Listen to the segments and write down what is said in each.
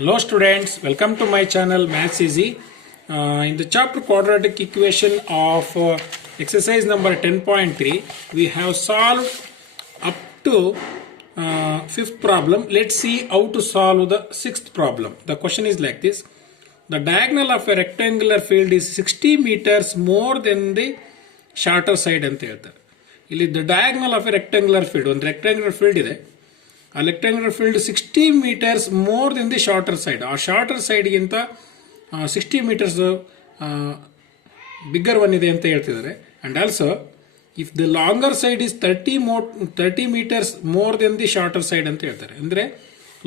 Hello students, welcome to my channel Maths Easy. In the chapter quadratic equation of exercise number 10.3, we have solved up to fifth problem. Let's see how to solve the sixth problem. The question is like this. The diagonal of a rectangular field is 60 meters more than the shorter side ಅಂತ ಹೇಳ್ತಾರೆ. ಇಲ್ಲಿ the diagonal of a rectangular field, ಒಂದು rectangular field ಇದೆ. ಆ rectangular field 60 metres more than the shorter side. ಆ shorter ಸೈಡ್ಗಿಂತ 60 metres bigger one ಇದೆ ಅಂತ ಹೇಳ್ತಿದ್ದಾರೆ. And also if the longer side is 30 metres more than the shorter side ಅಂತ ಹೇಳ್ತಾರೆ. ಅಂದರೆ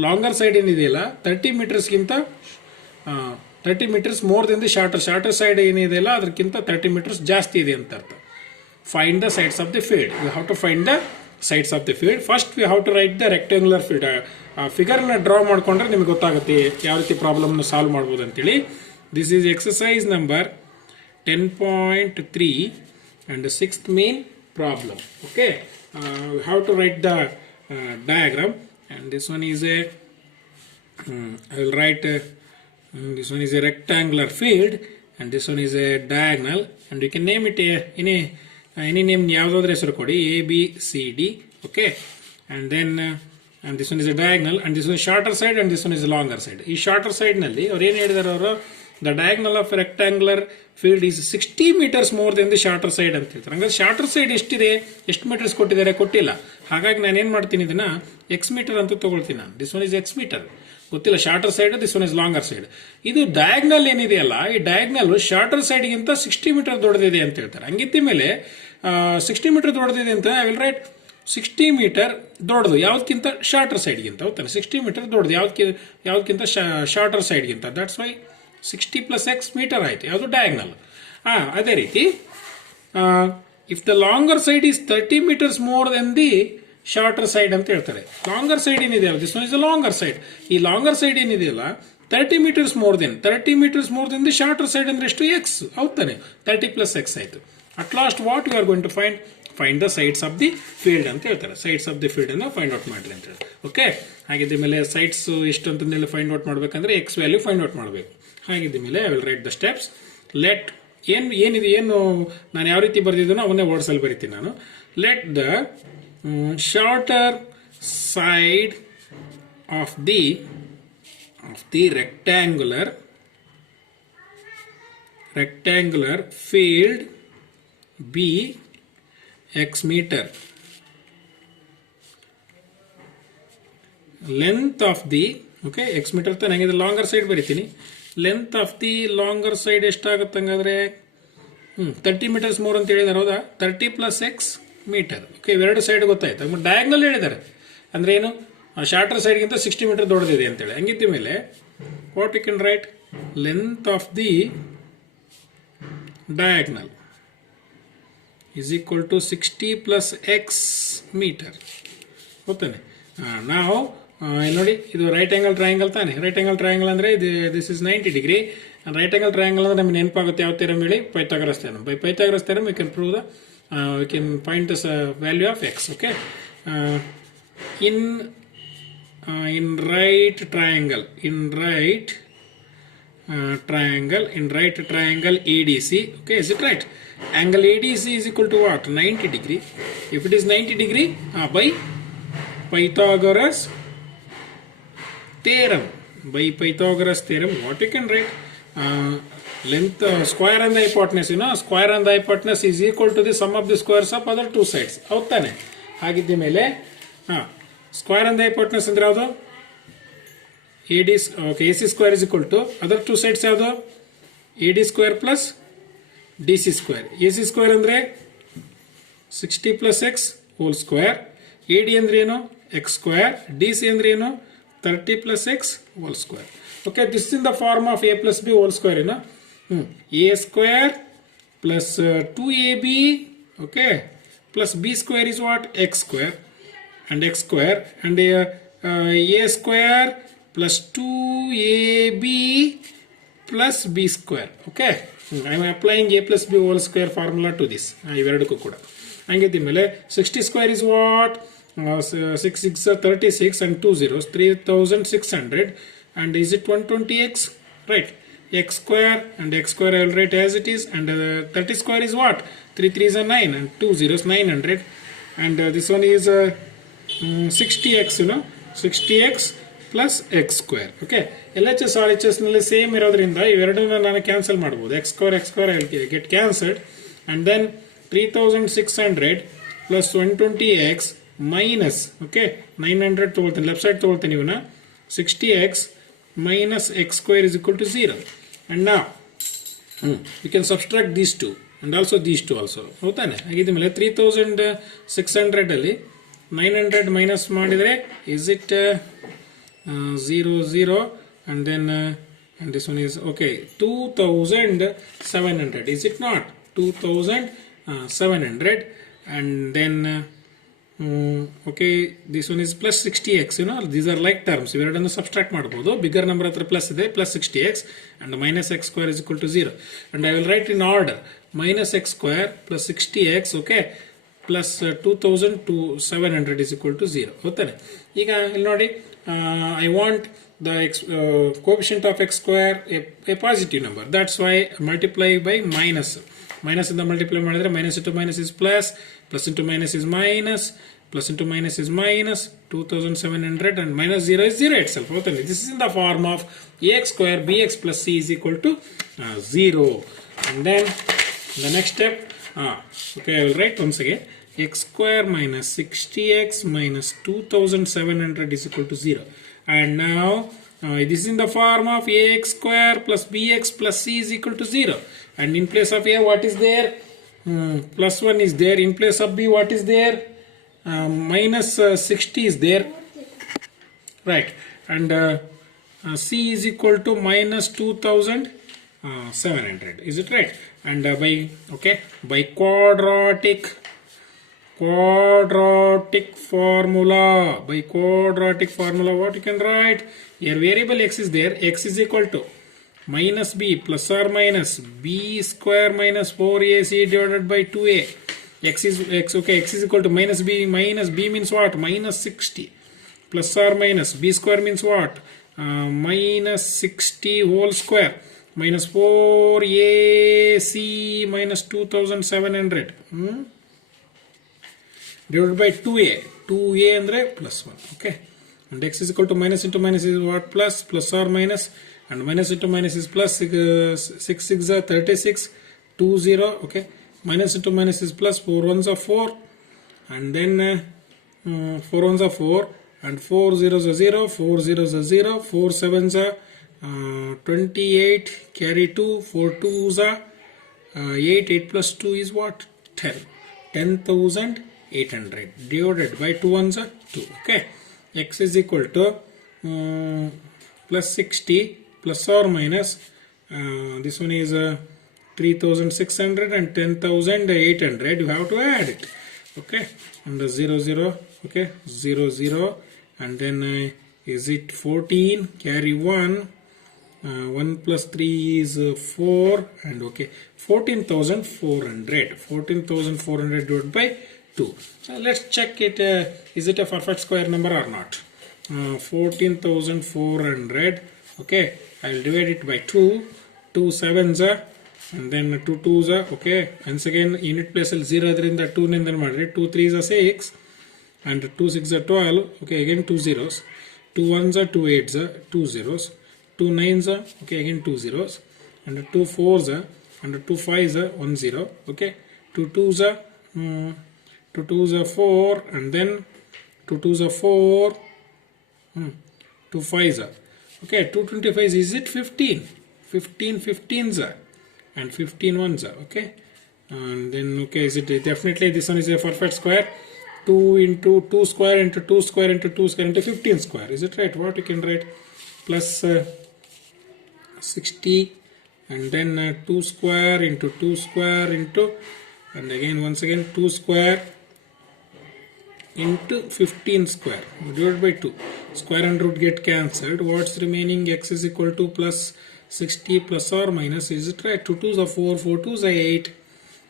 ಲಾಂಗರ್ ಸೈಡ್ ಏನಿದೆಯಲ್ಲ 30 ಮೀಟರ್ಸ್ಗಿಂತ 30 metres more than the shorter side ಏನಿದೆಯಲ್ಲ ಅದಕ್ಕಿಂತ 30 ಮೀಟರ್ಸ್ ಜಾಸ್ತಿ ಇದೆ ಅಂತ ಅರ್ಥ. Find the sides of the field. You have to find the sides of the field. First we have to write the rectangular field. Figure na draw ಮಾಡ್ಕೊಂಡ್ರೆ ನಿಮಗೆ ಗೊತ್ತಾಗುತ್ತೆ ಯಾವ ರೀತಿ ಪ್ರಾಬ್ಲಮ್ ನ ಸಾಲ್ವ್ ಮಾಡಬಹುದು ಅಂತ ಹೇಳಿ. This is exercise number 10.3 and the sixth main problem. Okay, we have to write the diagram, and this one is a I will write this one is a rectangular field and this one is a diagonal, and you can name it any name ಯಾವುದಾದ್ರೂ ಹೆಸರು ಕೊಡಿ, A B C D. Okay, and then and this one is a diagonal and this one is shorter side and this one is a longer side. ಈ shorter side ನಲ್ಲಿ ಅವ್ರು ಏನು ಹೇಳಿದಾರೆ, ಅವರು the diagonal of rectangular field is 60 metres more than the shorter side ಅಂತ ಹೇಳ್ತಾರೆ. ಹಂಗಾದ್ರೆ shorter side ಎಷ್ಟಿದೆ, ಎಷ್ಟು ಮೀಟರ್ಸ್ ಕೊಟ್ಟಿದ್ದಾರೆ, ಕೊಟ್ಟಿಲ್ಲ. ಹಾಗಾಗಿ ನಾನು ಏನು ಮಾಡ್ತೀನಿ, ಇದನ್ನ ಎಕ್ಸ್ ಮೀಟರ್ ಅಂತ ತಗೊಳ್ತೀನಿ ನಾನು. This one is X metre, ಗೊತ್ತಿಲ್ಲ shorter side, this one is longer side. ಇದು ಡಯಾಗ್ನಲ್ ಏನಿದೆಯಲ್ಲ, ಈ ಡಯಾಗ್ನಲ್ ಶಾರ್ಟರ್ ಸೈಡ್ಗಿಂತ 60 ಮೀಟರ್ ದೊಡ್ಡದಿದೆ ಅಂತ ಹೇಳ್ತಾರೆ. ಹಂಗಿದ್ದ ಮೇಲೆ 60 ಮೀಟರ್ ದೊಡ್ಡದಿದೆ ಅಂತ ಐ ವಿಲ್ ರೈಟ್ 60 ಮೀಟರ್ ದೊಡ್ಡದು ಯಾವುದಕ್ಕಿಂತ ಶಾರ್ಟರ್ ಸೈಡ್ಗಿಂತ. ಹೌದಾನೆ, 60 ಮೀಟರ್ ದೊಡ್ಡದು ಯಾವುದಕ್ಕಿಂತ ಶಾರ್ಟರ್ ಸೈಡ್ಗಿಂತ. That's why 60 plus X metre ಆಯ್ತು, ಯಾವುದು ಡಯಾಗ್ನಲ್. ಅದೇ ರೀತಿ if the longer side is 30 metres more than the shorter side ಅಂತ ಹೇಳ್ತಾರೆ. ಲಾಂಗರ್ ಸೈಡ್ ಏನಿದೆಯಲ್ಲ, this one is the longer side. ಈ ಲಾಂಗರ್ ಸೈಡ್ ಏನಿದೆಯಲ್ಲ 30 metres more than the shorter side ಅಂದ್ರೆ ಎಷ್ಟು, ಎಕ್ಸ್. ಹೌದಾನೆ, 30 ಪ್ಲಸ್ ಎಕ್ಸ್ ಆಯ್ತು. At last what you are going to find the sides of the field ಅಂತ ಹೇಳ್ತಾರೆ. Sides of the field ಅನ್ನು find out ಮಾಡ್ರಿ ಅಂತ ಹೇಳಿ. ಓಕೆ, ಹಾಗಿದ್ದ ಮೇಲೆ ಸೈಡ್ಸ್ ಎಷ್ಟು ಅಂತಂದೇಳಿ ಫೈಂಡ್ ಔಟ್ ಮಾಡ್ಬೇಕಂದ್ರೆ ಎಕ್ಸ್ ವ್ಯಾಲ್ಯೂ ಫೈಂಡ್ ಔಟ್ ಮಾಡಬೇಕು. ಹಾಗಿದ್ದ ಮೇಲೆ I will write the steps. Let ಏನಿದೆ, ಏನು ನಾನು ಯಾವ ರೀತಿ ಬರೆದಿದ್ದೀನೋ ಅವನ್ನೇ ವರ್ಡ್ಸಲ್ಲಿ ಬರಿತೀನಿ ನಾನು. Let the shorter side of the rectangular field be x meter. Length of the x meter ತ ನಂಗೆ ಲಾಂಗರ್ ಸೈಡ್ ಬರಿತೀನಿ. Length of the longer side ಎಷ್ಟಾಗುತ್ತೆ ಹಂಗಾದ್ರೆ 30 ಮೀಟರ್ಸ್ ಮೋರ್ ಅಂತ ಹೇಳಿದಾರೆ. ಹೌದಾ, 30 ಪ್ಲಸ್ ಎಕ್ಸ್ ಮೀಟರ್. ಓಕೆ, ಇವೆರಡು ಸೈಡ್ ಗೊತ್ತಾಯ್ತು. ಡಯಾಗ್ನಲ್ ಹೇಳಿದ್ದಾರೆ ಅಂದ್ರೆ ಏನು, ಶಾರ್ಟರ್ ಸೈಡ್ಗಿಂತ 60 ಮೀಟರ್ ದೊಡ್ಡದಿದೆ ಅಂತೇಳಿ. ಹಂಗಿದ್ದ ಮೇಲೆ what you can write, length of the diagonal is equal to 60 plus x meter. ಓಕೆನೆ, ನಾವು ನೋಡಿ ಇದು ರೈಟ್ ಆಂಗಲ್ ಟ್ರಯಾಂಗಲ್ ತಾನೆ. ರೈಟ್ ಆಂಗಲ್ ಟ್ರಯಾಂಗಲ್ ಅಂದ್ರೆ this is 90 degree. Right angle triangle ಅಂದ್ರೆ ನಮಗೆ ನೆನಪಾಗುತ್ತೆ ಯಾವ ಥಿಯರಮ್ ಹೇಳಿ, Pythagoras theorem. By Pythagoras theorem we can prove we can find the value of x. Okay, in right triangle ADC. Okay, is it right? Angle ADC is equal to what? 90 degree. If it is 90 degree, by Pythagoras theorem, what you can write? Length, square and the hypotenuse, square and the hypotenuse is equal to the sum of the squares of other two sides. ಹೌದಾನೆ, ಹಾಗಿದ್ದ ಮೇಲೆ square and the hypotenuse ಅಂದ್ರೆ ಯಾವುದು, AC square is equal to other two sides ಯಾವುದು, AD square plus DC square. AC square ಅಂದ್ರೆ 60 plus x whole square. AD ಅಂದ್ರೆ ಏನು, x square. DC ಅಂದ್ರೆ ಏನು, 30 plus x whole square. Okay, this is in the form of a plus b whole square. A square plus 2ab, okay, plus b square is what, x square, and x square, and a square plus 2ab plus b square. Okay, I am applying a plus b whole square formula to this. ಇವೆರಡಕ್ಕೂ ಕೂಡ ಹಂಗಿದ್ದ ಮೇಲೆ 60 square is what, 6 6 36 and 2 zeros 3600. and is it 120x? Right. X square and x square I will write as it is, and 30 square is what? 3 3s are 9 and 2 zeros 900, and this one is 60x, 60x plus x square. Okay, LHS RHS ನಲ್ಲಿ same ಇರೋದ್ರಿಂದ ಇವೆರಡನ್ನ ನಾನು cancel ಮಾಡಬಹುದು. x square I will get cancelled, and then 3600 plus 120x minus, okay, 900 ತಗೊಳ್ತೀನಿ, left side ತಗೊಳ್ತೀನಿ ಇವನ್ನ, 60x minus x square is equal to 0. And now we can subtract these two and also these two also. ಹೌದಾನೆ? ಹಾಗಿದ್ದ ಮೇಲೆ 3600 ಅಲ್ಲಿ 900 minus ಮಾಡಿದರೆ is it 0 0, and then and this one is okay 2700, is it not? 2700, and then okay, this one is plus 60x, these are like terms, ಇವೆರಡನ್ನು subtract ಮಾಡಬಹುದು. Bigger number ಹತ್ರ plus ಇದೆ, plus 60x and minus x square is equal to 0, and I will write in order minus x square plus 60x, okay, plus 2700 is equal to 0. ಹೋಗ್ತಾನೆ? ಈಗ ಇಲ್ಲಿ ನೋಡಿ, I want the coefficient of x square a positive number, that's why multiply by minus. Minus ಇಂದ multiply ಮಾಡಿದ್ರೆ minus into minus is plus, plus into minus is minus, plus into minus is minus, 2700, and minus 0 is 0 itself. This is in the form of ax square bx plus c is equal to 0. And then the next step, okay, I will write once again, x square minus 60x minus 2700 is equal to 0. And now this is in the form of ax square plus bx plus c is equal to 0. And in place of a, what is there? Plus 1 is there. In place of b, what is there? Minus 60 is there. Right. And c is equal to minus 2700. Is it right? And by quadratic formula, what you can write? Here variable x is there. X is equal to minus b plus or minus b square minus 4ac divided by 2a. X is equal to minus b means what? Minus 60 plus or minus b square means what? Minus 60 whole square minus 4ac minus 2700 divided by 2a andre plus 1. Okay, and x is equal to minus into minus is what? Plus or minus, and minus into minus is plus, 6 6 are 36, 2 0, okay, minus into minus is plus, 4 1s are 4, and then 4 1s are 4, and 4 zeros are 0, 4 zeros are 0, 4 7s are 28, carry 2, 4 2s are 8, 8 plus 2 is what? 10,800 divided by 2 ones are 2. Okay, x is equal to plus 60 plus or minus, this one is 3600 and 10,800, you have to add it. Okay, and the 0 0, okay, 0 0, and then is it 14, carry 1, 1 plus 3 is 4, and okay, 14,400 divided by 2. Let's check it, is it a perfect square number or not? 14,400, okay, I will divide it by 2, 2 7s are, and then 2 2s are, okay, once again unit place 0 adrinda 2 ninda madre, 2 3s are 6, and 2 6 are 12, okay, again 2 zeros, 2 1s are 2 8s are 2 zeros, 2 9s are, okay, again 2 zeros, and 2 4s are, and 2 5s are 1 0, okay, 2 2s are 4, and then 2 2s are 4, 2 5s are, okay, 225 is it 15 15s are, and 15 ones are, okay, and then okay, is it definitely this one is a perfect square? 2 into 2 square into 2 square into 2 square into 15 square, is it right? What you can write? Plus 60, and then 2 square into 2 square into, and again once again 2 square into 15 square divided by 2. Square and root get cancelled. What's remaining? X is equal to plus 60 plus or minus, is it right? 2 2s are 4, 4 2s are 8,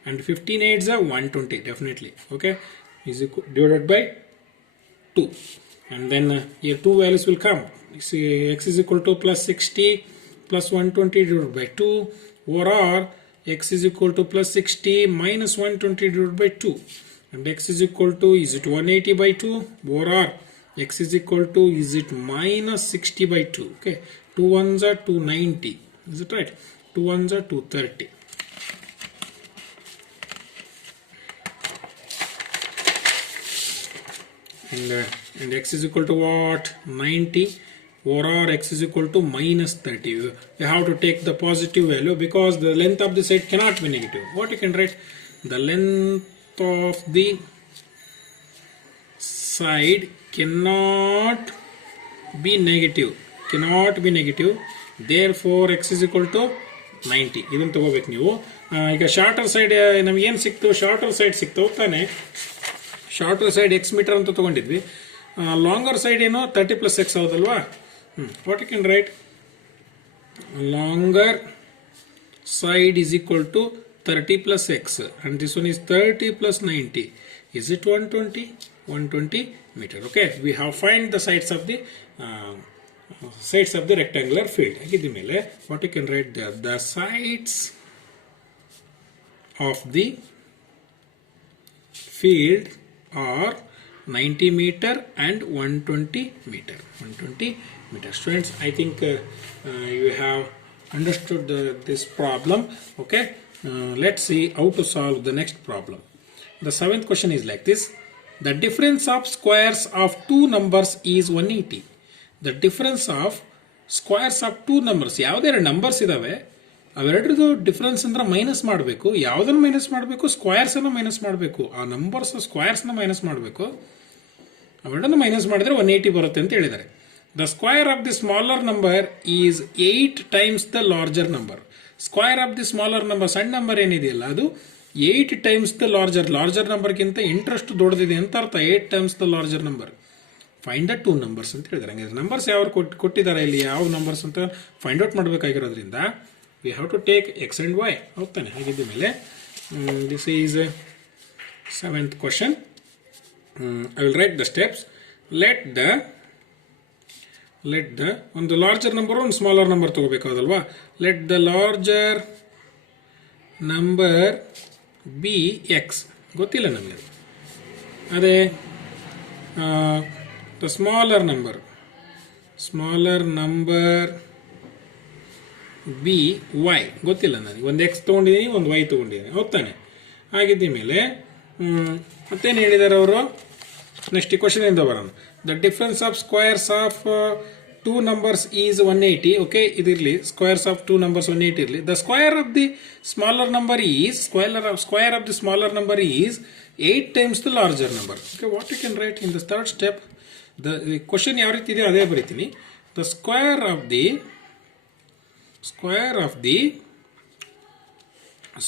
and 15 8s are 120, definitely. Okay, is equal divided by 2, and then here two values will come. see x is equal to plus 60 plus 120 divided by 2 or x is equal to plus 60 minus 120 divided by 2, and x is equal to, is it 180 by 2 or x is equal to, is it minus 60 by 2. Okay, 2 ones are 290, is it right? 2 ones are 230. And x is equal to what? 90 or x is equal to minus 30. You have to take the positive value because the length of the side cannot be negative. What you can write? The length of the side cannot be negative. Cannot be negative. Therefore x is equal to 90. ಇದನ್ನು ತಗೋಬೇಕು ನೀವು. ಈಗ shorter side ನಮ್ಗೆ ಏನು ಸಿಕ್ತು? Shorter side ಸಿಕ್ತು ತಾನೆ. Shorter side X metre ಅಂತ ತಗೊಂಡಿದ್ವಿ. ಲಾಂಗರ್ ಸೈಡ್ ಏನು 30 ಪ್ಲಸ್ ಎಕ್ಸ್ ಹೌದಲ್ವಾ? What you can write? Longer side is equal to 30 plus x, and this one is 30 plus 90. Is it 120? 120 meter. Okay, we have find the sides of the rectangular field. What you can write there? The sides of the field are 90 meter and 120 meter. 120 meter. Students, I think you have understood this problem. Okay, let's see how to solve the next problem. The 7th question is like this: the difference of squares of two numbers is 180. The difference of squares of two numbers, ಯಾವುದೆರಡು numbers ಇದಾವೆ ಅವೆರಡರದು difference ಅಂದ್ರೆ minus ಮಾಡಬೇಕು. ಯಾವುದನ್ನು minus ಮಾಡಬೇಕು? Squares ಅನ್ನು minus ಮಾಡಬೇಕು. ಆ ನಂಬರ್ಸ್ ಸ್ಕ್ವೇರ್ಸ್ ನ ಮೈನಸ್ ಮಾಡಬೇಕು. ಅವೆರಡನ್ನು ಮೈನಸ್ ಮಾಡಿದ್ರೆ 180 ಬರುತ್ತೆ ಅಂತ ಹೇಳಿದ್ದಾರೆ. The square of the smaller number is 8 times the larger number. Square of the smaller number, ಸಣ್ಣ ನಂಬರ್ ಏನಿದೆಯಲ್ಲ ಅದು 8 times the larger number ಗಿಂತ ಇಂಟ್ರೆಸ್ಟ್ ದೊಡ್ಡದಿದೆ ಅಂತ ಅರ್ಥ. 8 times the larger number. Find the two numbers ಅಂತ ಹೇಳಿದ್ದಾರೆ. ಹಂಗೆ ನಂಬರ್ಸ್ ಯಾವ ಕೊಟ್ಟಿದ್ದಾರೆ ಇಲ್ಲಿ, ಯಾವ ನಂಬರ್ಸ್ ಅಂತ ಫೈಂಡ್ ಔಟ್ ಮಾಡಬೇಕಾಗಿರೋದ್ರಿಂದ we have to take X and Y. ಹೋಗ್ತಾನೆ ಹಾಗಿದ್ದ ಮೇಲೆ this is 7th question. I will write the steps. Let the ಒಂದು ಲಾರ್ಜರ್ ನಂಬರ್ ಒಂದು ಸ್ಮಾಲರ್ ನಂಬರ್ ತಗೋಬೇಕಾದಲ್ವಾ. Let the larger number be X. ಗೊತ್ತಿಲ್ಲ ನಮಗೆ ಅದೇ. The smaller number be Y. ಗೊತ್ತಿಲ್ಲ ನನಗೆ. ಒಂದು ಎಕ್ಸ್ ತೊಗೊಂಡಿದ್ದೀನಿ, ಒಂದು ವೈ ತೊಗೊಂಡಿದ್ದೀನಿ. ಹೋಗ್ತಾನೆ ಆಗಿದ್ದ ಮೇಲೆ ಮತ್ತೇನು ಹೇಳಿದ್ದಾರೆ ಅವರು? ನೆಕ್ಸ್ಟ್ ಕ್ವಶನ್ ಇಂದ ಬರೋಣ. The difference of squares of two numbers is 180. Okay, idirli squares of two numbers 180 irli. The square of the smaller number is square of the smaller number is 8 times the larger number. Okay, what you can write in the third step? The question ಯಾವ ರೀತಿ ಇದೆ ಅದೇ ಬರೀತೀನಿ. The square of the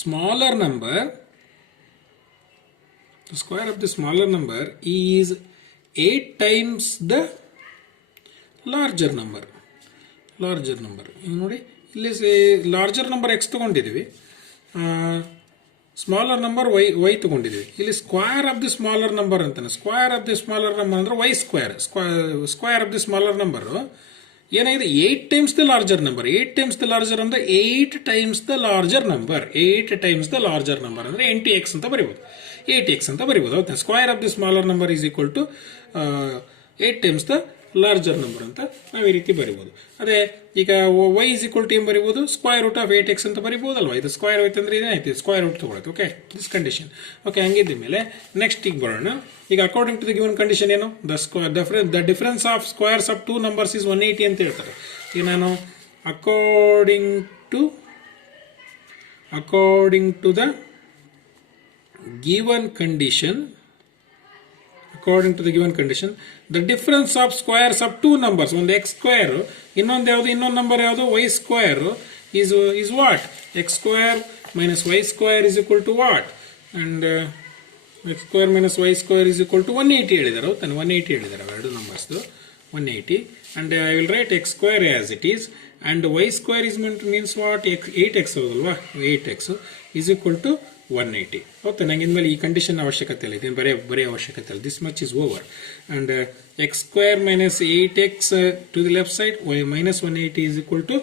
smaller number is 8 times the larger number. ನೋಡಿ ಇಲ್ಲಿ larger number X ತಗೊಂಡಿದ್ದೀವಿ, smaller number Y ತಗೊಂಡಿದ್ದೀವಿ. ಇಲ್ಲಿ square of the smaller number ಅಂತಾನೆ. Square of the smaller number ಅಂದ್ರೆ Y square. Square of the smaller number ಏನಾಗಿದೆ? 8 times the larger number. 8 times the larger ಅಂದ್ರೆ 8 times the larger number. 8 times the larger number ಅಂದ್ರೆ 8x ಅಂತ ಬರೀಬಹುದು. 8x ಅಂತ ಬರೀಬಹುದು. ಹೌದಾ? Square of the smaller number is equal to 8 times the larger number ಅಂತ ನಾವು ಈ ರೀತಿ ಬರಿಬೋದು. ಅದೇ ಈಗ y ಈಸ್ ಈಕ್ವಲ್ ಟು ಏನು ಬರಿಬೋದು? ಸ್ಕ್ವೇರ್ ರೂಟ್ ಆಫ್ 8x ಅಂತ ಬರಿಬೋದಲ್ವಾ. ಇದು ಸ್ಕ್ವೇರ್ ಹೋಯ್ತು ಅಂದ್ರೆ ಇದೇನಾಯ್ತು? ಸ್ಕ್ವೇರ್ ರೂಟ್ ತಗೊಳುತ್ತೆ. Okay, this condition. ಓಕೆ, ಹಂಗಿದ್ದ ಮೇಲೆ ನೆಕ್ಸ್ಟ್ ಈಗ ಬರೋಣ. ಈಗ according to the given condition ಏನು? The difference of squares of two numbers is 180 ಅಂತ ಹೇಳ್ತಾರೆ. ಈಗ ನಾನು according to the given condition, the difference of squares of two numbers, ಒಂದು x square, ಇನ್ನೊಂದು ನಂಬರ್ ಯಾವುದು? y square is what? x square minus y square is equal to what? And x square minus y square is equal to 180 ಹೇಳಿದ್ದಾರೆ. ಹೌದಾನೆ? 180 ಹೇಳಿದ್ದಾರೆ ಎರಡು numbers 180. and I will write x square as it is, and y square is means what? 8x ಹೌದಲ್ವಾ? 8x is equal to 180. Okay, ನಂಗೆ ಇನ್ಮೇಲೆ ಈ condition ಅವಶ್ಯಕತೆ ಇಲ್ಲ, ಇದೇನು ಬರೆಯೋ ಅವಶ್ಯಕತೆ ಇಲ್ಲ. This much is over. And x square minus 8x to the left side, y minus 180 is equal to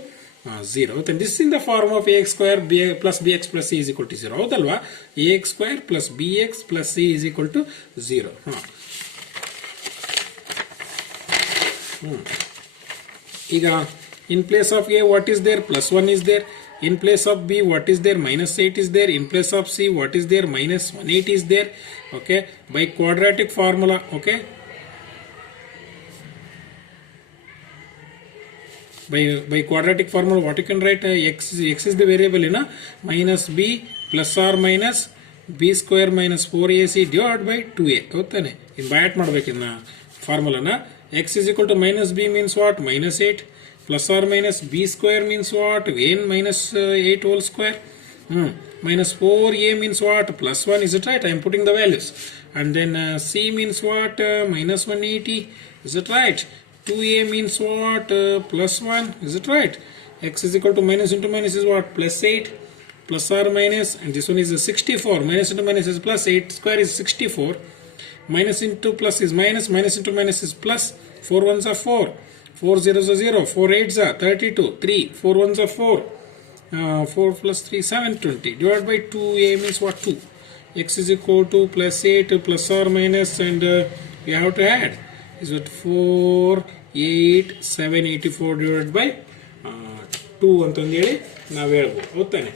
0. Then this is in the form of ax square plus bx plus c is equal to 0. ಹೌದಲ್ವಾ? ax square plus bx plus c is equal to 0. ಈಗ in place of a what is there? Plus 1 is there. In place of b what is there? Minus 8 is there. In place of c what is there? Minus 180 is there. Okay, by quadratic formula. Okay, by quadratic formula what you can write? X is the variable, you know, minus b plus or minus b square minus 4ac divided by 2a. ಹೋಗ್ತಾನೆ ಇನ್ bat ಮಾಡಬೇಕಿನ್ನ ಫಾರ್ಮುಲಾನ. x is equal to minus b means what? Minus 8 plus or minus b square means what? Again minus 8 whole square. Minus 4a means what? Plus 1. Is it right? I am putting the values. And then c means what? Minus 180. Is it right? 2a means what? Plus 1. Is it right? X is equal to minus into minus is what? Plus 8 plus or minus, and this one is 64. Minus into minus is plus. 8 square is 64. Minus into plus is minus. Minus into minus is plus. 4 ones are 4. 4 zeros are 0. 4 8s are 32. 3. 4 ones are 4. 4 plus 3 720. Divided by 2a means what? 2. X is equal to plus 8 plus or minus, and we have to add. Is it 4 8 784 divided by 2 ಅಂತಂದು ಹೇಳಿ ನಾವು ಹೇಳ್ಬೋದು. ಹೌದಾನೆ?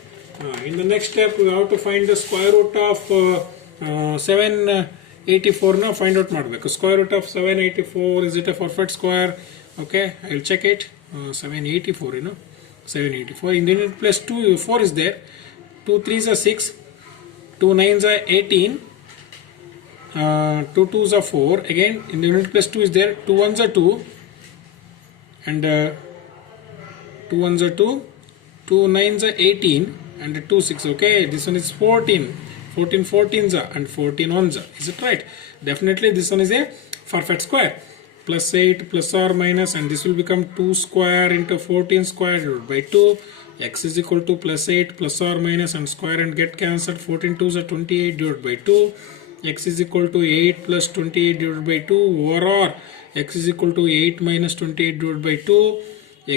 In the next step we have to find the square root of 784 now find out ಮಾಡಬೇಕು. Square root of 784, is it a perfect square? Okay, I will check it. 784, you know, 784. In the unit place 2 4 is there. 2 3s are 6. 2 9s are 18. 2 2s are 4. Again in the unit place 2 is there. 2 1s are 2, and 2 1s are 2. 2 9s are 18, and 2 6. Okay, this one is 14. 14 14s are, and 14 1s are. Is it right? Definitely this one is a perfect square. Plus 8 plus or minus, and this will become 2 square into 14 square divided by 2. X is equal to plus 8 plus or minus, and square and get cancelled. 14 2s are 28 divided by 2. X is equal to 8 plus 28 divided by 2 over, or x is equal to 8 minus 28 divided by 2.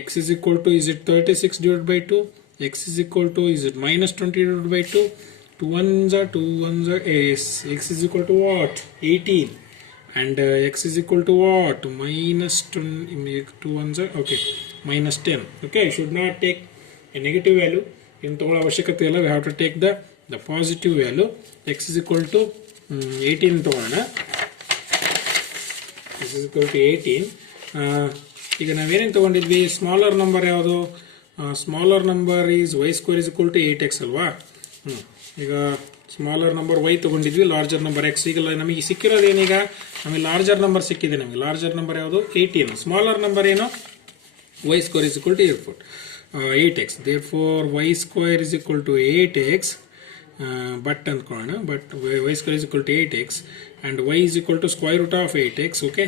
X is equal to, is it 36 divided by 2? X is equal to, is it minus 20 divided by 2? 2 1s are 2 1s are yes. X is equal to what? 18. And x is equal to what? Minus 2 1s are, okay, minus 10. Okay, I should not take a negative value. In ತಗೊಳ್ಳೋ ಅವಶ್ಯಕತೆ ಇಲ್ಲ. We have to take the positive value. X is equal to 18 ತಗೊಳ್ಳೋಣ. X is equal to 18. ಈಗ ನಾವೇನೇನು ತಗೊಂಡಿದ್ವಿ? Smaller number ಯಾವುದು? Smaller number is y square is equal to 8x ಅಲ್ವಾ? ಈಗ ಸ್ಮಾಲರ್ ನಂಬರ್ y ತಗೊಂಡಿದ್ವಿ, ಲಾರ್ಜರ್ ನಂಬರ್ x. ಈಗ ನಮಗೆ ಸಿಕ್ಕಿರೋದು ಏನೀಗ? ನಮಗೆ ಲಾರ್ಜರ್ ನಂಬರ್ ಸಿಕ್ಕಿದೆ. ನಮಗೆ ಲಾರ್ಜರ್ ನಂಬರ್ ಯಾವುದು? 18. ಸ್ಮಾಲರ್ ನಂಬರ್ ಏನು? y square is equal to 8x. therefore y square is equal to 8x. but ಅಂದ್ಕೊಳ್ಳೋಣ, but y square is equal to 8x, and y is equal to square root of 8x. okay,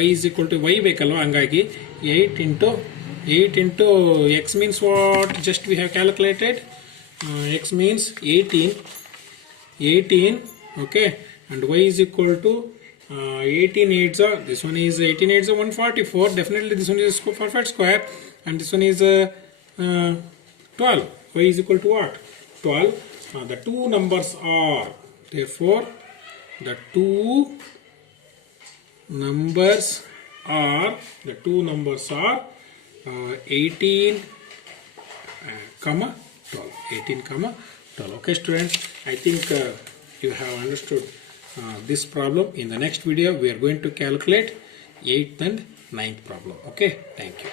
y is equal to y ಬೇಕಲ್ವಾ? ಹಂಗಾಗಿ 8 into x means what? Just we have calculated. X means 18. Okay, and y is equal to 18 8s are, this one is 18 8s are 144. Definitely this one is a perfect square, and this one is 12. Y is equal to what? 12. The two numbers are, therefore the two numbers are 18 comma 12. 18 comma 12. Okay students, I think you have understood this problem. In the next video we are going to calculate 8th and 9th problem. Okay, thank you.